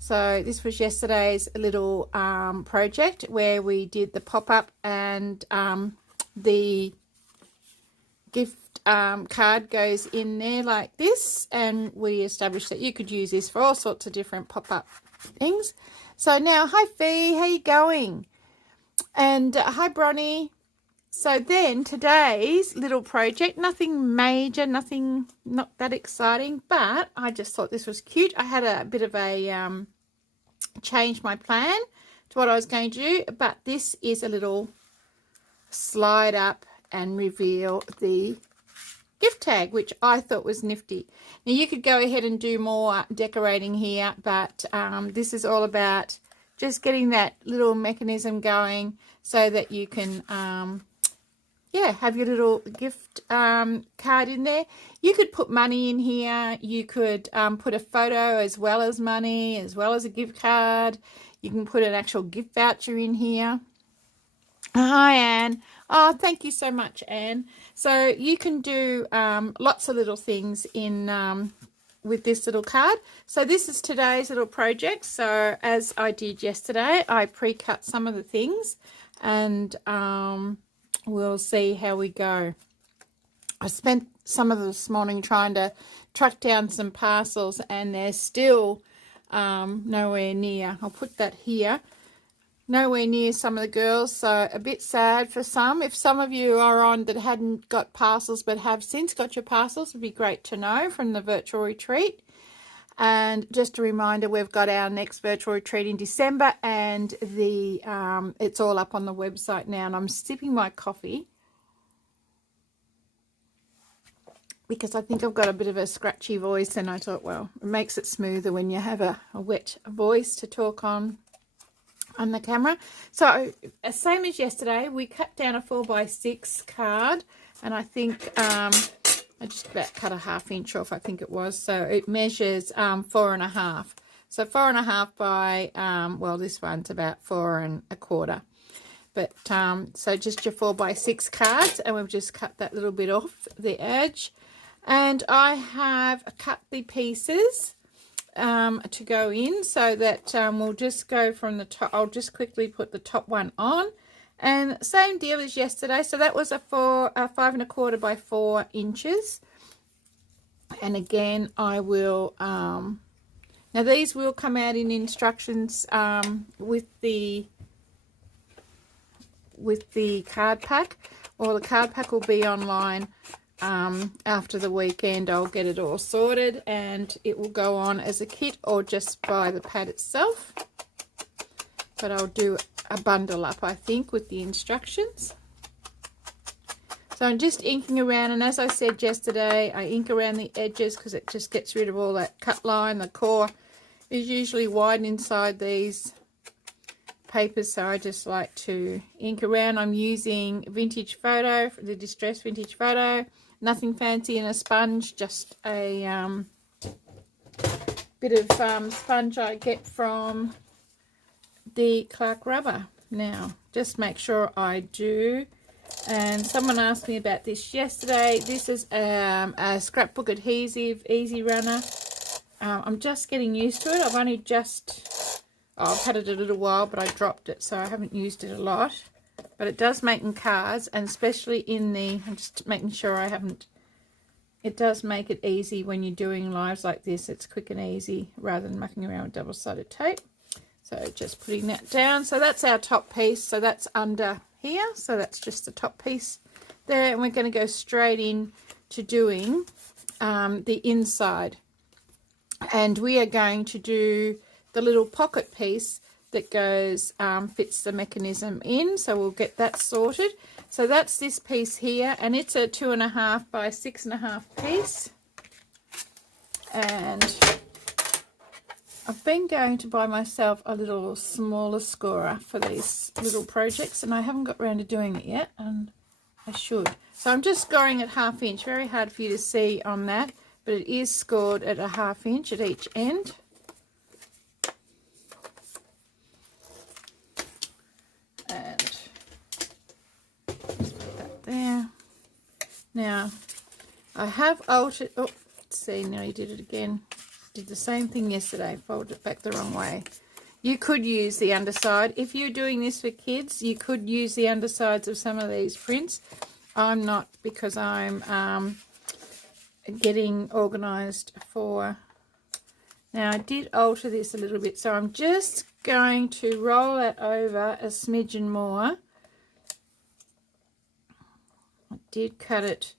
So this was yesterday's little project where we did the pop-up, and the gift card goes in there like this, and we established that you could use this for all sorts of different pop-up things. So now, hi Fee, how you going? And hi Bronnie. So then today's little project, nothing major, nothing, not that exciting, but I just thought this was cute. I had a bit of a change my plan to what I was going to do, but this is a little slide up and reveal the gift tag, which I thought was nifty. Now you could go ahead and do more decorating here, but this is all about just getting that little mechanism going so that you can yeah, have your little gift card in there. You could put money in here. You could put a photo as well as money, as well as a gift card. You can put an actual gift voucher in here. Hi, Anne. Oh, thank you so much, Anne. So you can do lots of little things in with this little card. So this is today's little project. So as I did yesterday, I pre-cut some of the things, and we'll see how we go. I spent some of this morning trying to track down some parcels, and they're still nowhere near. I'll put that here. Nowhere near some of the girls, so a bit sad for some. If some of you are on that hadn't got parcels but have since got your parcels, it would be great to know from the virtual retreat. And just a reminder, we've got our next virtual retreat in December, and the it's all up on the website now. And I'm sipping my coffee because I think I've got a bit of a scratchy voice, and I thought, well, it makes it smoother when you have a wet voice to talk on the camera. So same as yesterday, we cut down a 4x6 card, and I think I just about cut a 1/2 inch off, I think it was. So it measures 4.5. So 4.5 by, well, this one's about 4 1/4. But so just your 4x6 cards, and we've just cut that little bit off the edge. And I have cut the pieces to go in, so that we'll just go from the top. I'll just quickly put the top one on. And same deal as yesterday. So that was a 5 1/4 by 4 inches. And again, I will, now these will come out in instructions with the card pack, or the card pack will be online after the weekend. I'll get it all sorted, and it will go on as a kit or just by the pad itself. But I'll do a bundle up, I think, with the instructions. So I'm just inking around, and as I said yesterday, I ink around the edges because it just gets rid of all that cut line. The core is usually wide inside these papers, so I just like to ink around. I'm using Vintage Photo, the Distress Vintage Photo. Nothing fancy in a sponge, just a bit of sponge I get from the Clark Rubber. Now just make sure I do, and someone asked me about this yesterday. This is a scrapbook adhesive easy runner. I'm just getting used to it. I've only just I've had it a little while, but I dropped it, so I haven't used it a lot. But it does make in cards, and especially in the, I'm just making sure I haven't, it does make it easy when you're doing lives like this. It's quick and easy rather than mucking around with double-sided tape. So just putting that down. So that's our top piece. So that's under here. So that's just the top piece there. And we're going to go straight in to doing the inside. And we are going to do the little pocket piece that goes, fits the mechanism in. So we'll get that sorted. So that's this piece here, and it's a 2.5 by 6.5 piece. And I've been going to buy myself a little smaller scorer for these little projects, and I haven't got around to doing it yet, and I should. So I'm just scoring at 1/2 inch. Very hard for you to see on that, but it is scored at a 1/2 inch at each end. Now, I have altered, oh, see, now you did it again. Did the same thing yesterday, fold it back the wrong way. You could use the underside. If you're doing this for kids, you could use the undersides of some of these prints. I'm not, because I'm getting organised for... Now, I did alter this a little bit, so I'm just going to roll that over a smidgen more. I did cut it.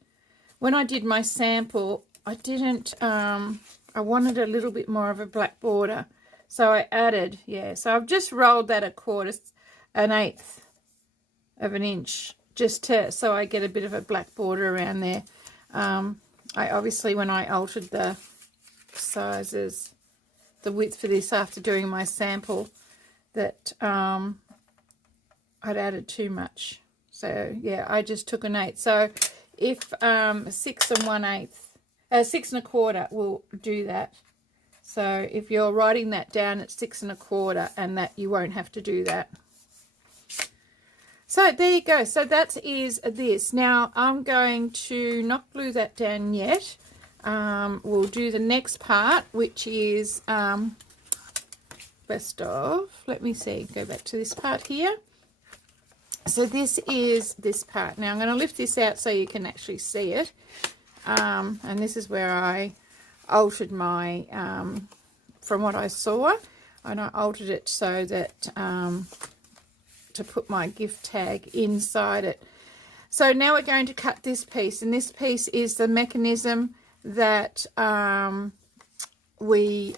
When I did my sample, I didn't, I wanted a little bit more of a black border. So I added, yeah, so I've just rolled that an eighth of an inch, just to, so I get a bit of a black border around there. I obviously, when I altered the sizes, the width for this after doing my sample, that I'd added too much. So yeah, I just took an eighth. So if 6 1/8, 6 1/4 will do that. So if you're writing that down at 6 1/4, and that you won't have to do that. So there you go. So that is this. Now I'm going to not glue that down yet. We'll do the next part, which is best of, let me see, go back to this part here. So this is this part. Now I'm going to lift this out so you can actually see it. And this is where I altered my, from what I saw, and I altered it so that to put my gift tag inside it. So now we're going to cut this piece, and this piece is the mechanism that we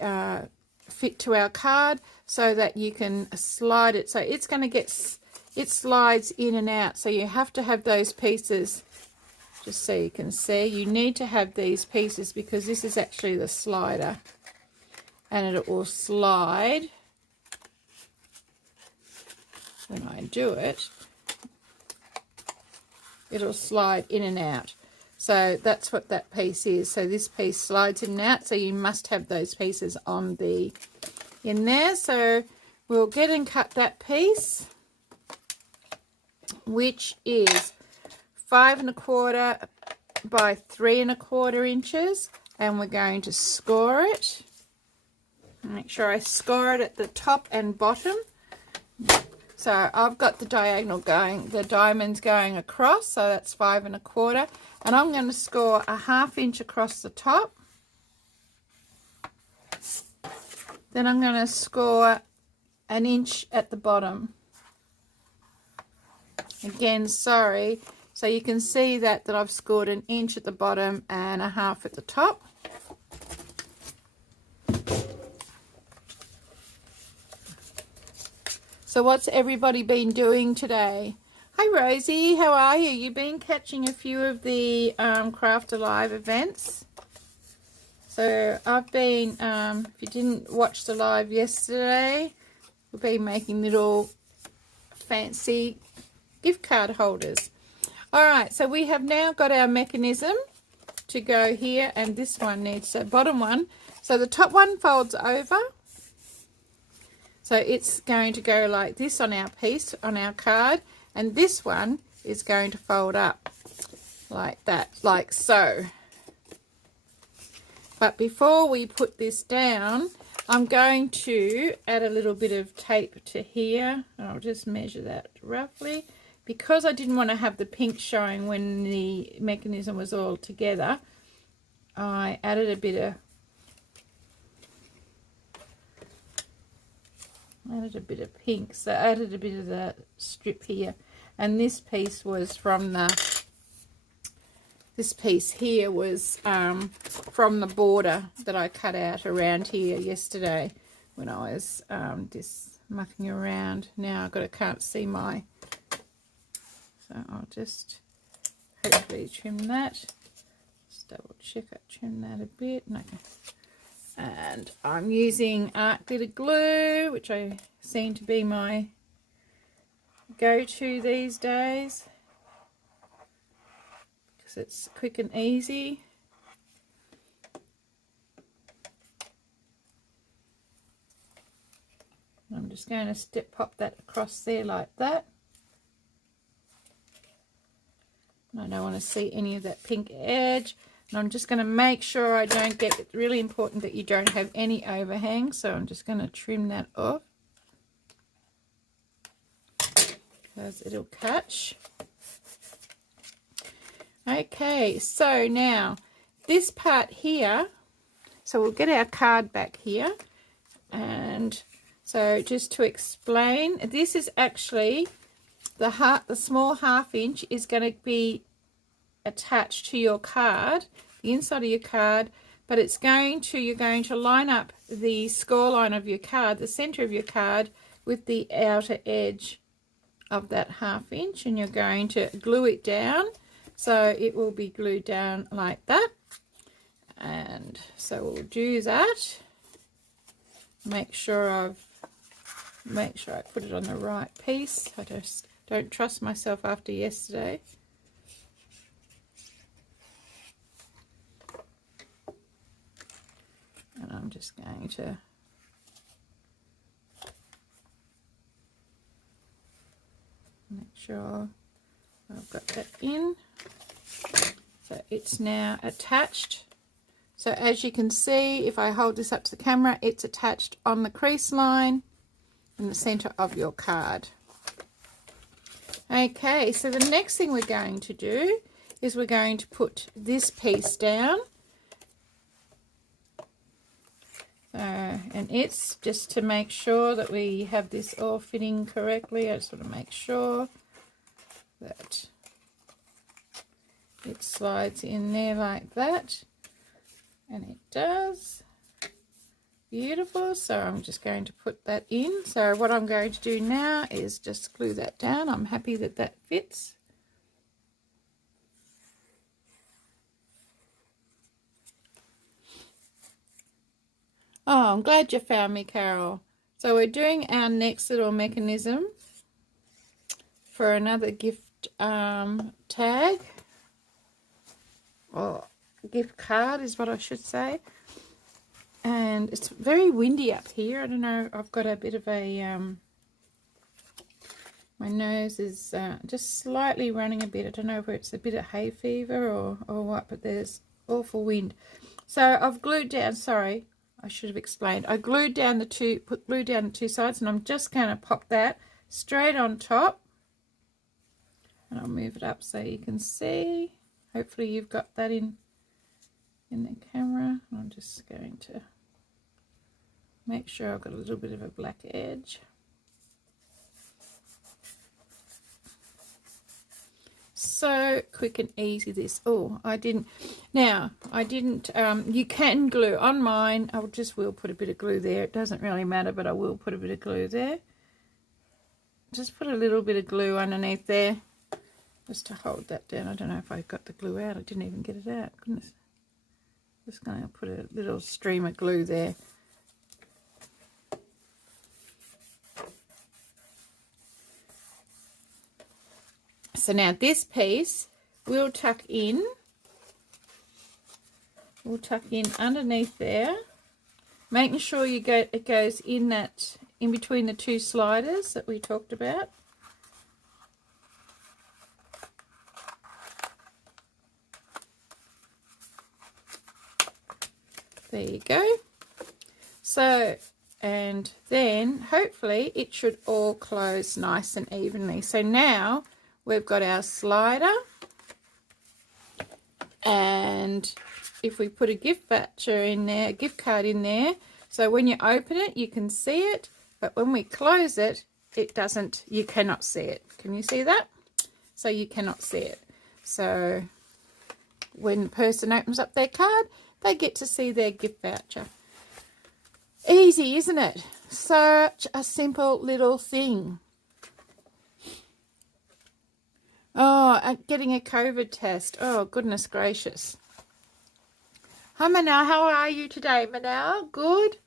fit to our card, so that you can slide it. So it's going to get, it slides in and out, so you have to have those pieces. Just so you can see, you need to have these pieces, because this is actually the slider, and it will slide when I do it. It'll slide in and out. So that's what that piece is. So this piece slides in and out, so you must have those pieces on the in there. So we'll get and cut that piece, which is 5 1/4 by 3 1/4 inches, and we're going to score it. Make sure I score it at the top and bottom. So I've got the diagonal going, the diamonds going across, so that's 5 1/4, and I'm going to score a 1/2 inch across the top. Then I'm going to score an inch at the bottom. Again, sorry, so you can see that I've scored an inch at the bottom and a 1/2 at the top. So what's everybody been doing today? Hi Rosie, how are you? You've been catching a few of the Craft Alive events. So I've been, if you didn't watch the live yesterday, we've been making little fancy gift card holders. All right, so we have now got our mechanism to go here, and this one needs the bottom one. So the top one folds over. So it's going to go like this on our piece, on our card, and this one is going to fold up like that, like so. But before we put this down, I'm going to add a little bit of tape to here. I'll just measure that roughly, because I didn't want to have the pink showing when the mechanism was all together. I added a bit of pink, so I added a bit of the strip here, and this piece was from the, this piece here was from the border that I cut out around here yesterday when I was just mucking around. Now I can't see my, so I'll just hopefully trim that. Just double check I trim that a bit. No. And I'm using art glitter glue, which I seem to be my go-to these days, because it's quick and easy. I'm just going to pop that across there like that. And I don't want to see any of that pink edge. And I'm just going to make sure I don't get, it's really important that you don't have any overhang, so I'm just going to trim that off because it'll catch. Okay, so now this part here, so we'll get our card back here, and so just to explain, this is actually the small 1/2 inch is going to be attached to your card, the inside of your card, but it's going to, you're going to line up the score line of your card, the center of your card, with the outer edge of that 1/2 inch, and you're going to glue it down, so it will be glued down like that. And so we'll do that. Make sure I put it on the right piece. I just don't trust myself after yesterday. And I'm just going to make sure I've got that in. So it's now attached. So as you can see, if I hold this up to the camera, it's attached on the crease line in the center of your card. Okay, so the next thing we're going to do is we're going to put this piece down. And it's just to make sure that we have this all fitting correctly. I just want to make sure that it slides in there like that, and it does. Beautiful. So I'm just going to put that in. So what I'm going to do now is just glue that down. I'm happy that that fits. Oh, I'm glad you found me, Carol. So we're doing our next little mechanism for another gift tag, or gift card is what I should say. And it's very windy up here. I don't know, I've got a bit of a, my nose is just slightly running a bit. I don't know if it's a bit of hay fever or what, but there's awful wind. So I've glued down, sorry, I should have explained. I glued down the two, put glue down the two sides, and I'm just going to pop that straight on top. And I'll move it up so you can see. Hopefully you've got that in the camera. I'm just going to make sure I've got a little bit of a black edge. So quick and easy this. Oh, I didn't, you can glue on mine. I will put a bit of glue there. It doesn't really matter, but I will put a bit of glue there. Just put a little bit of glue underneath there just to hold that down. I don't know if I got the glue out. I didn't even get it out. Goodness. Just going to put a little stream of glue there. So now this piece we'll tuck in. We'll tuck in underneath there, making sure it goes in that, in between the two sliders that we talked about. There you go. So, and then hopefully it should all close nice and evenly. So now we've got our slider, and if we put a gift voucher in there, a gift card in there, so when you open it you can see it, but when we close it, it doesn't, you cannot see it. Can you see that? So you cannot see it. So when the person opens up their card, they get to see their gift voucher. Easy, isn't it? Such a simple little thing. Oh, getting a COVID test. Oh, goodness gracious. Hi, Manal. How are you today, Manal? Good?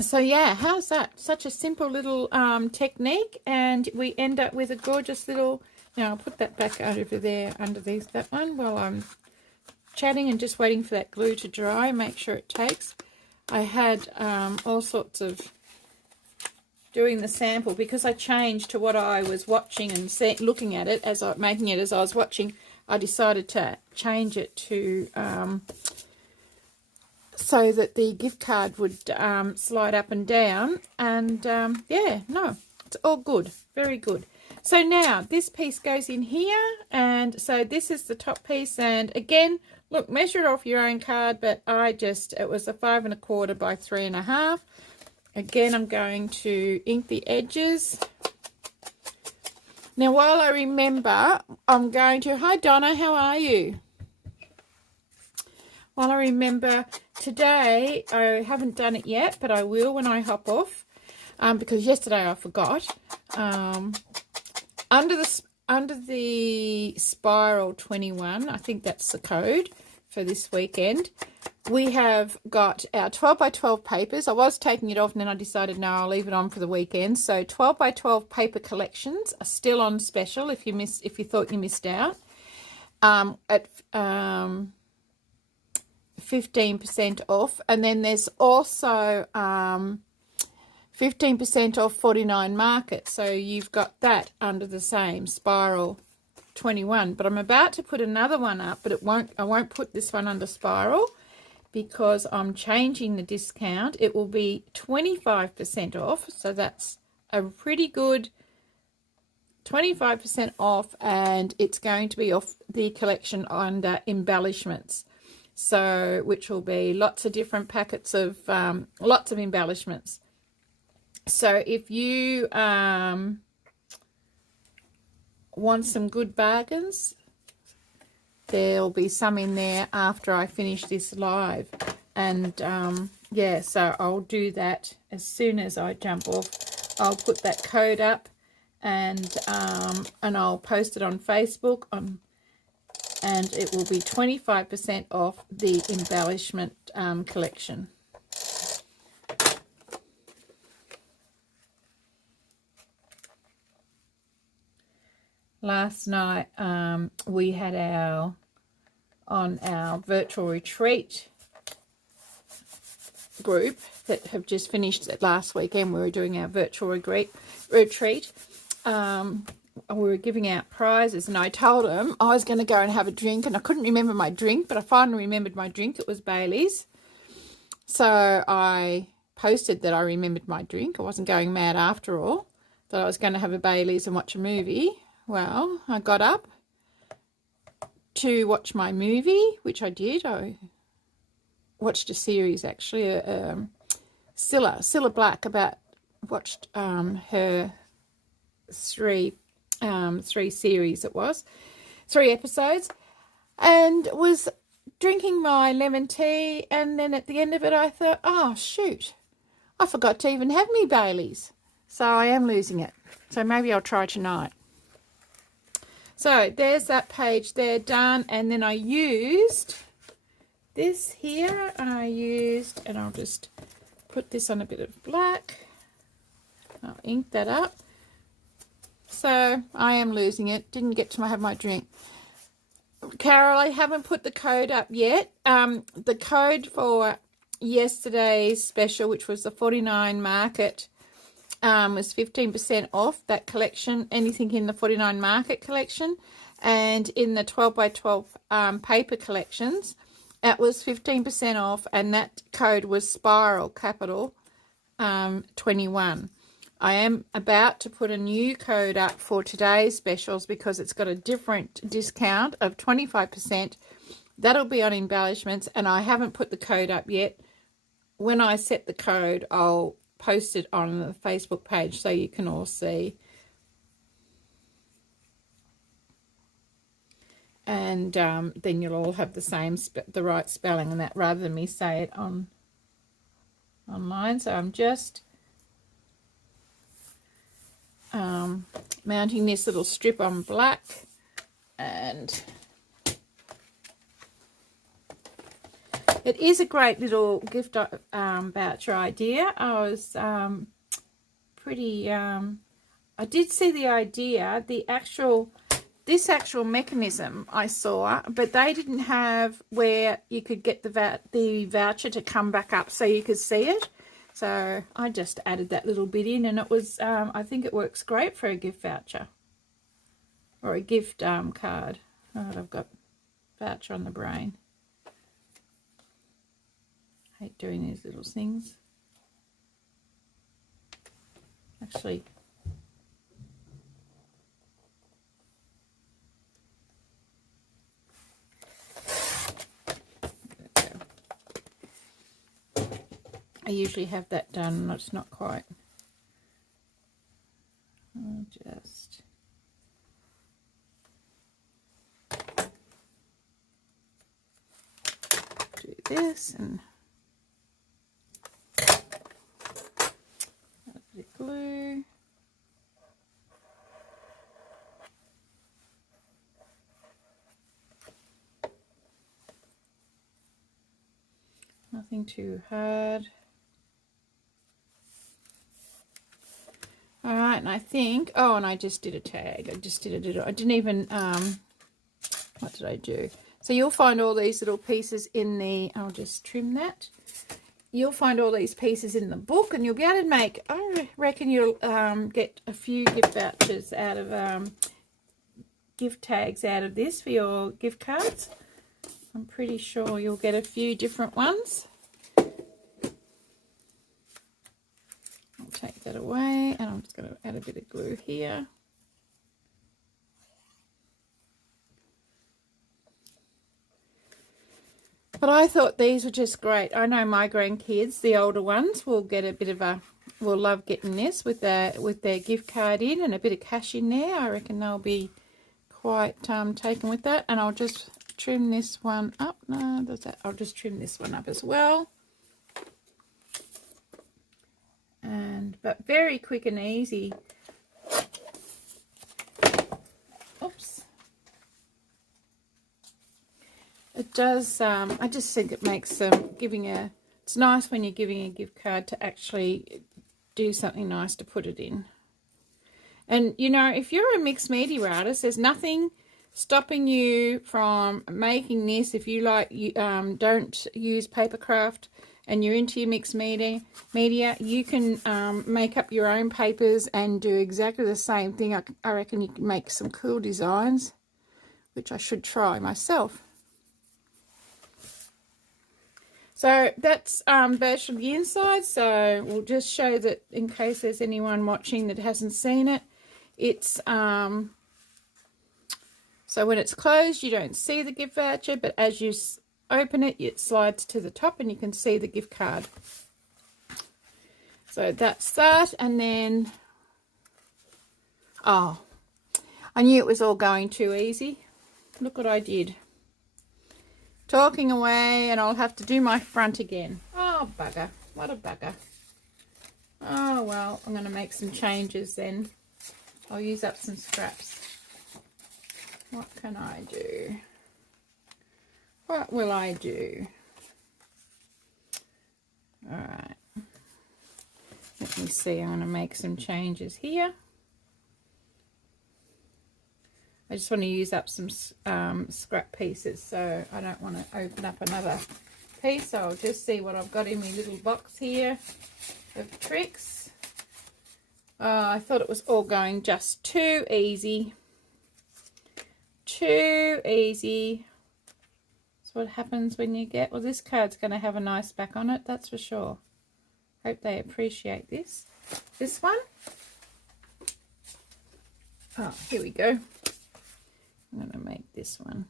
So, yeah, how's that? Such a simple little technique, and we end up with a gorgeous little... Now, I'll put that back over there underneath that one while I'm chatting and just waiting for that glue to dry. Make sure it takes. I had all sorts of doing the sample, because I changed to what I was watching and looking at it as making it as I was watching. I decided to change it to so that the gift card would slide up and down. And yeah, no, it's all good, very good. So now this piece goes in here, and so this is the top piece. And again, look, measure it off your own card, but it was a 5 1/4 by 3 1/2. Again, I'm going to ink the edges. Now, while I remember, I'm going to, hi Donna, how are you? While I remember, today, I haven't done it yet, but I will when I hop off, because yesterday I forgot. Under the Spiral 21, I think that's the code for this weekend, we have got our 12 by 12 papers. I was taking it off, and then I decided, no, I'll leave it on for the weekend. So 12 by 12 paper collections are still on special if you thought you missed out, at 15% off. And then there's also 15% off 49 Market. So you've got that under the same Spiral 21. But I'm about to put another one up, but I won't put this one under Spiral, because I'm changing the discount. It will be 25% off, so that's a pretty good 25% off, and it's going to be off the collection under embellishments, so which will be lots of different packets of lots of embellishments. So if you want some good bargains, there'll be some in there after I finish this live. And yeah, so I'll do that as soon as I jump off. I'll put that code up, and I'll post it on Facebook, and it will be 25% off the embellishment collection. Last night we had on our virtual retreat group that have just finished it last weekend. We were doing our virtual retreat. We were giving out prizes, and I told them I was going to go and have a drink, and I couldn't remember my drink, but I finally remembered my drink. It was Bailey's. So I posted that I remembered my drink. I wasn't going mad after all, that I was going to have a Bailey's and watch a movie. Well, I got up to watch my movie, which I did. I watched a series, actually, Cilla Black, watched her three series, it was 3 episodes, and was drinking my lemon tea, and then at the end of it I thought, oh shoot, I forgot to even have me Bailey's. So I am losing it. So maybe I'll try tonight. So there's that page there done, and then I used this here, and I'll just put this on a bit of black. I'll ink that up. So I am losing it. Didn't get to have my drink. Carol, I haven't put the code up yet. The code for yesterday's special, which was the 49 Market, was 15% off that collection, anything in the 49 Market collection, and in the 12 by 12 paper collections, that was 15% off, and that code was Spiral capital 21. I am about to put a new code up for today's specials, because it's got a different discount of 25%. That'll be on embellishments, and I haven't put the code up yet. When I set the code, I'll post it on the Facebook page so you can all see. And then you'll all have the right spelling and that, rather than me say it online. So I'm just mounting this little strip on black, and it is a great little gift voucher idea. I was pretty, I did see the idea, this actual mechanism I saw, but they didn't have where you could get the voucher to come back up so you could see it. So I just added that little bit in, and it was, I think it works great for a gift voucher or a gift card. Oh, I've got voucher on the brain. Hate doing these little things. Actually, I usually have that done, it's not quite. I'll just do this and add a bit of glue. Nothing too hard. All right, and I think, oh, and I just did a tag. I just did a little, I didn't even, what did I do? So you'll find all these little pieces in the, I'll just trim that. You'll find all these pieces in the book, and you'll be able to make, I reckon you'll get a few gift vouchers out of, gift tags out of this for your gift cards. I'm pretty sure you'll get a few different ones. I'll take that away, and I'm just going to add a bit of glue here. But I thought these were just great. I know my grandkids, the older ones, will get a bit of a, will love getting this with their gift card in and a bit of cash in there. I reckon they'll be quite taken with that. And I'll just trim this one up. No, does that? I'll just trim this one up as well. And but very quick and easy. Oops. It does, I just think it makes giving a, it's nice when you're giving a gift card to actually do something nice to put it in. And, you know, if you're a mixed media artist, there's nothing stopping you from making this. If you like, you don't use paper craft and you're into your mixed media, you can make up your own papers and do exactly the same thing. I reckon you can make some cool designs, which I should try myself. So that's version of the inside. So we'll just show that in case there's anyone watching that hasn't seen it. It's so when it's closed, you don't see the gift voucher, but as you open it, it slides to the top and you can see the gift card. So that's that. And then, oh, I knew it was all going too easy. Look what I did. Talking away, and I'll have to do my front again. Oh, bugger. What a bugger. Oh, well, I'm going to make some changes then. I'll use up some scraps. What can I do? What will I do? All right. Let me see. I'm going to make some changes here. I just want to use up some scrap pieces, so I don't want to open up another piece. So I'll just see what I've got in my little box here of tricks. I thought it was all going just too easy. Too easy. That's what happens when you get, well, this card's going to have a nice back on it, that's for sure. Hope they appreciate this. This one. Oh, here we go. I'm going to make this one.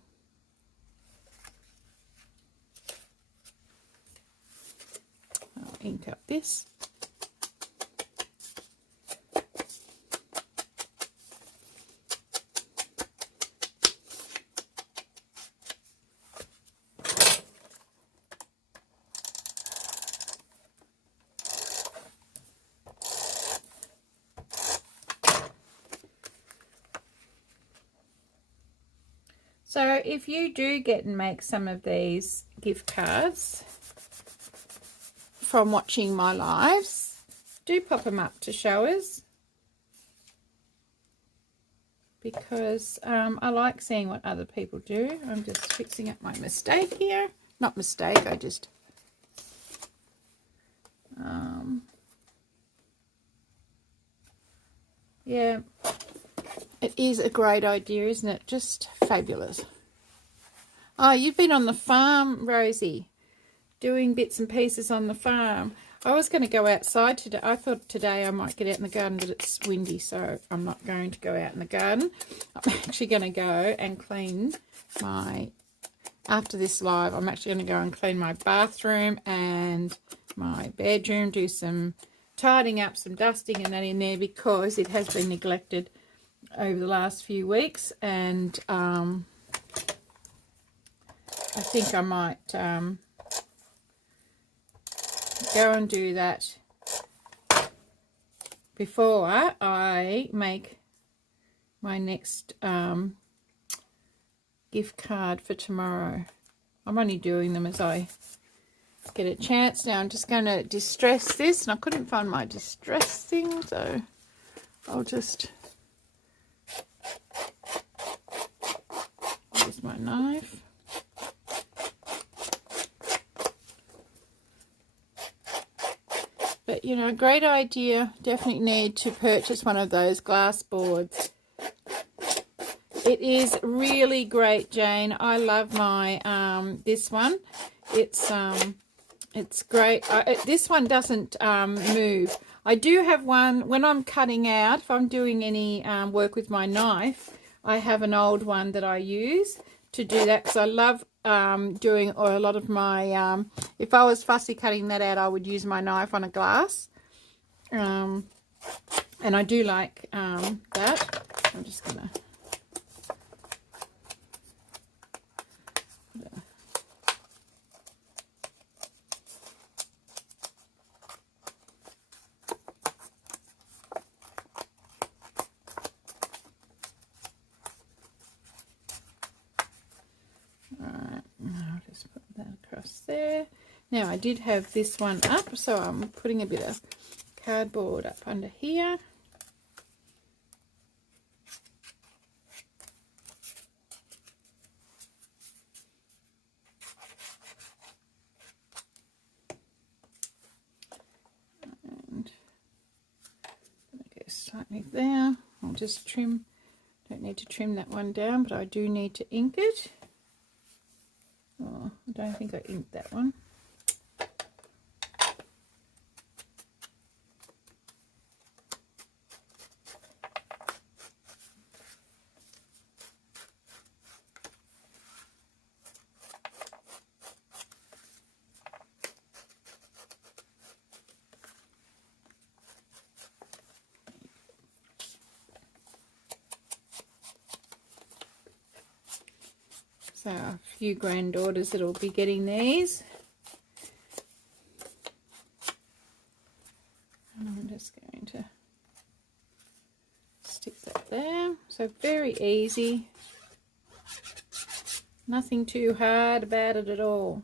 I'll ink up this. So if you do get and make some of these gift cards from watching my lives, do pop them up to show us, because I like seeing what other people do. I'm just fixing up my mistake here. Not mistake, I just Yeah, it is a great idea, isn't it? Just fabulous. Oh, you've been on the farm, Rosie, doing bits and pieces on the farm. I was going to go outside today. I thought today I might get out in the garden, but it's windy, so I'm not going to go out in the garden. I'm actually going to go and clean my, after this live, I'm actually going to go and clean my bathroom and my bedroom, do some tidying up, some dusting and that in there, because it has been neglected over the last few weeks. And I think I might go and do that before I make my next gift card for tomorrow. I'm only doing them as I get a chance. Now I'm just going to distress this, and I couldn't find my distress thing, so I'll just use my knife. But, you know, great idea. Definitely need to purchase one of those glass boards. It is really great, Jane. I love my this one. It's great. This one doesn't move. I do have one when I'm cutting out. If I'm doing any work with my knife, I have an old one that I use to do that, because I love doing a lot of my, if I was fussy cutting that out, I would use my knife on a glass. And I do like that. I'm just going to... there. Now I did have this one up, so I'm putting a bit of cardboard up under here. And go slightly there. I'll just trim, don't need to trim that one down, but I do need to ink it. Oh, I don't think I inked that one. So a few granddaughters that will be getting these. And I'm just going to stick that there. So very easy. Nothing too hard about it at all.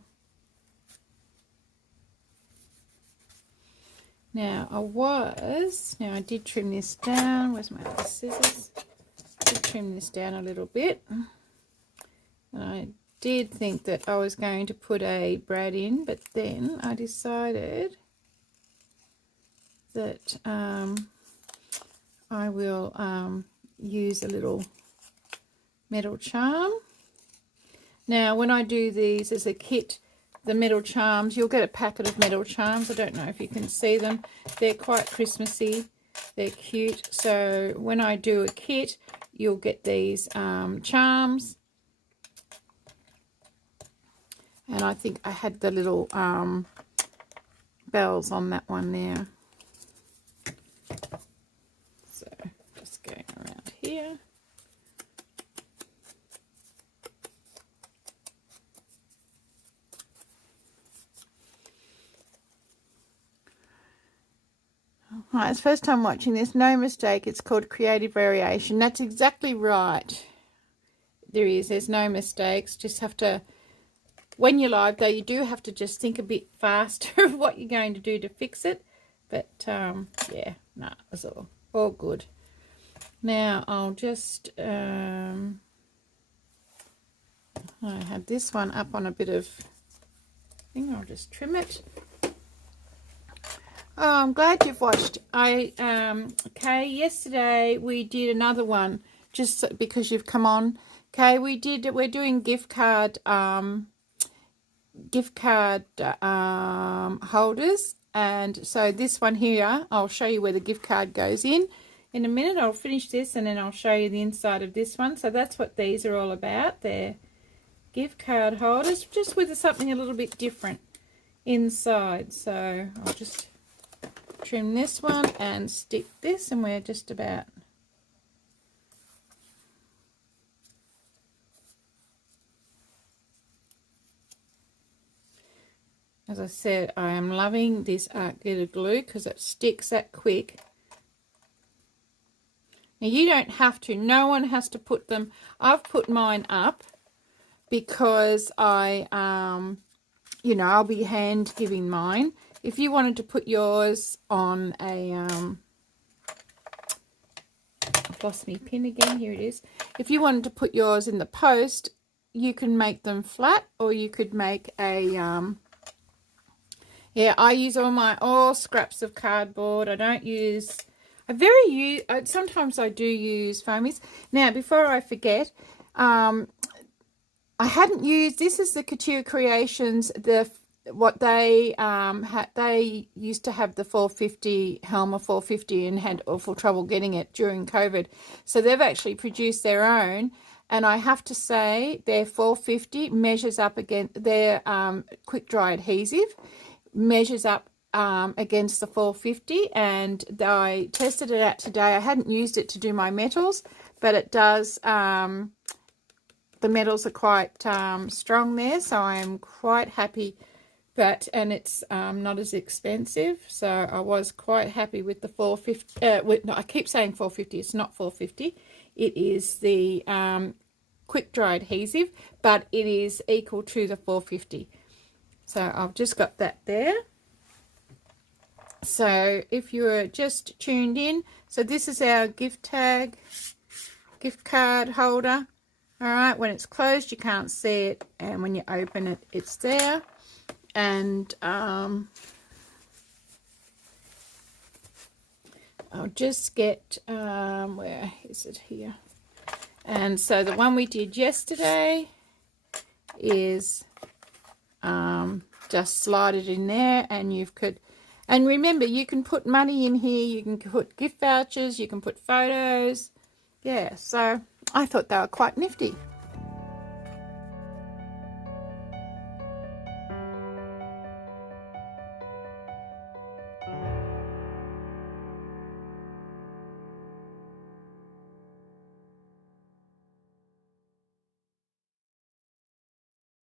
Now I did trim this down. Where's my other scissors? I did trim this down a little bit. And I did think that I was going to put a brad in, but then I decided that I will use a little metal charm. Now, when I do these as a kit, the metal charms, you'll get a packet of metal charms. I don't know if you can see them. They're quite Christmassy. They're cute. So when I do a kit, you'll get these charms. And I think I had the little bells on that one there. So just going around here. Right, it's first time watching this. No mistake, it's called Creative Variation. That's exactly right. There's no mistakes. Just have to... When you're live, though, you do have to just think a bit faster of what you're going to do to fix it. But, yeah, no, it's all good. Now, I'll just... I had this one up on a bit of thing. I'll just trim it. Oh, I'm glad you've watched. Okay, yesterday we did another one just because you've come on. Okay, we're doing gift card holders, and so this one here, I'll show you where the gift card goes in a minute. I'll finish this and then I'll show you the inside of this one. So that's what these are all about. They're gift card holders, just with something a little bit different inside. So I'll just trim this one and stick this, and we're just about as I said, I am loving this art glitter glue because it sticks that quick. Now you don't have to, no one has to put them. I've put mine up because you know, I'll be hand giving mine. If you wanted to put yours on a, I've lost my pin again, here it is. If you wanted to put yours in the post, you can make them flat, or you could make a, yeah, I use all scraps of cardboard. I don't use, sometimes I do use foamies. Now, before I forget, I hadn't used, this is the Couture Creations, what they they used to have the 450 Helmer 450 and had awful trouble getting it during COVID, so they've actually produced their own, and I have to say their 450 measures up against their quick dry adhesive, measures up against the 450, and I tested it out today. I hadn't used it to do my metals, but it does, the metals are quite strong there, so I am quite happy. And it's not as expensive, so I was quite happy with the 450. No, I keep saying 450. It's not 450. It is the quick dry adhesive, but it is equal to the 450. So I've just got that there. So if you're just tuned in, so this is our gift card holder. All right, when it's closed, you can't see it, and when you open it, it's there. And I'll just get, where is it here? And so the one we did yesterday is just slide it in there, and and remember, you can put money in here, you can put gift vouchers, you can put photos. Yeah, so I thought they were quite nifty.